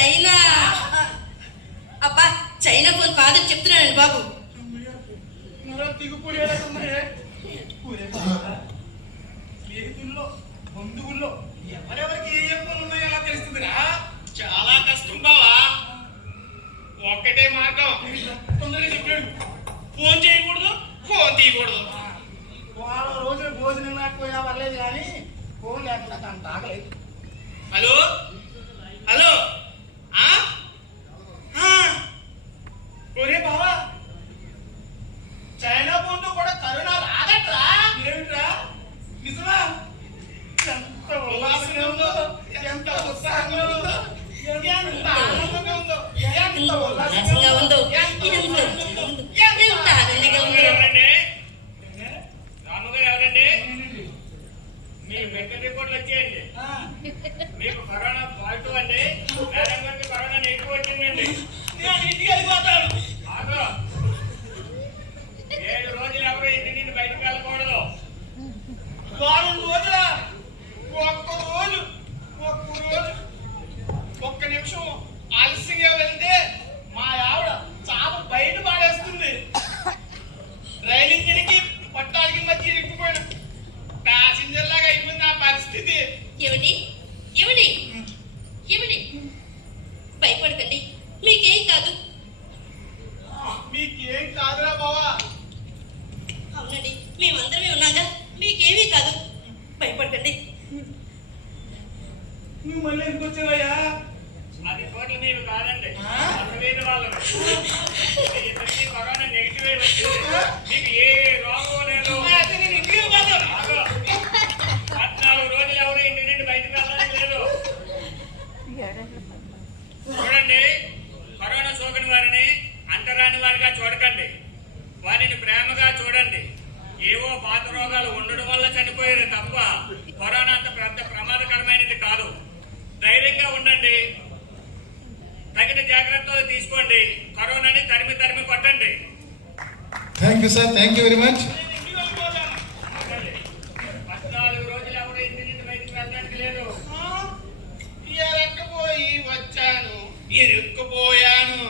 China. అబ్బా China phone కాదని చెప్తున్నానండి బాబు. స్నేహితుల్లో బంధువుల్లో ఎవరెవరికి ఏ ఫోన్ ఉన్నాయో ఎలా తెలుస్తుందిరా? చాలా కష్టం బావా. ఒక్కటే మార్గం, తొందరగా చెప్పాడు. ఫోన్ చేయకూడదు, ఫోన్ తీయకూడదు. వారం రోజులు భోజనం లేకపోయినా పర్లేదు కానీ ఫోన్ లేకుండా తను తాగలేదు. హలో హలో, ఒరే బావా, చైనా ఫోన్ తో కూడా కరోనా రాదట్రా. ఏమిట్రా, నిజమా? ఎంత ఉల్లాసంగా ఉందో, ఎంత ఉత్సాహంగా ఉందో, ఎంత ఆనందంగా ఉందో, ఎంత ఉల్లాసంగా ఉందో, ఎంత ఆనందంగా ఉందో. రాముగారు ఎవరండి? మీ మెడికల్ రిపోర్ట్లు వచ్చేయండి. మీకు కరోనా పాజిటివ్ అండి. మేడం గారికి కరోనా నెగిటివ్ వచ్చిందండి. నేను ఇంటికి వెళ్ళిపోతాను. 7 రోజులు ఎవరు ఇంటి నుండి బయటకు వెళ్ళకూడదు. వారం రోజుల ఒక్క నిమిషం ఆలస్యంగా వెళ్తే మా ఆవిడ చాప బయట పాడేస్తుంది. రైలు ఇంజిన్కి పట్టాలకి మధ్య ఇరుక్కుపోయిన ప్యాసింజర్ లాగా అయిపోయింది నా పరిస్థితి. ఏమిటి ఏమిటి ఏమిటి? భయపడకండి, మీకేం కాదు. మీకేం కాదురా బావా. అవునండి, మేమందరమే ఉన్నాగా, మీకేమీ కాదు. భయపడకండి. నువ్వు మళ్ళీ ఎందుకు వచ్చావయ్యా? అది కోట్ల మేము కాదండి, వాళ్ళని కరోనా నెగిటివ్ వచ్చింది. మీకు ఏ రోగం లేదు. 14 రోజులు ఎవరు ఇంటి నుండి బయటకు వెళ్ళడానికి లేదు. చూడండి, కరోనా సోకిన వారిని అంటరాని వారిగా చూడకండి. వారిని ప్రేమగా చూడండి. ఏవో పాత రోగాలు ఉండడం వల్ల చనిపోయారు తప్ప కరోనా అంత పెద్ద ప్రమాదకరమైనది కాదు. ధైర్యంగా ఉండండి, తగిన జాగ్రత్తలు తీసుకోండి. కరోనాని తరిమి తరిమి కొట్టండి. Thank you sir, thank you very much. 14 రోజులు ఎవరు ఇంటి నుండి బయటకు వెళ్ళడానికి లేదు. ఇరుక్కుపోయి వచ్చాను, ఇరుక్కుపోయాను.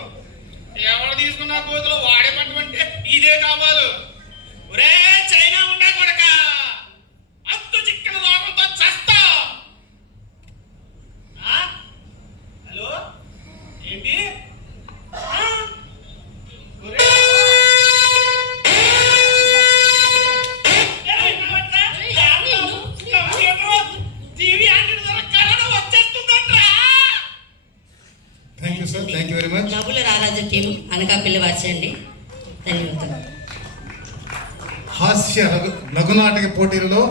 ఎవరు తీసుకున్న కోతులు వాడే పట్టుకుంటే ఇదే కావాలి. ఒరే చైనా ఉండే కొడక, అంతు చిక్కన రోగంతో చస్తా. హలో, ఏంటి? టీవీ అంటే కరోనా వచ్చేస్తుందంట్రా. Thank you sir, thank you very much. నవ్వుల రారాజు టీం అనకాపల్లి వార్చండి. ధన్యవాదాలు. హాస్య లఘునాటక పోటీలలో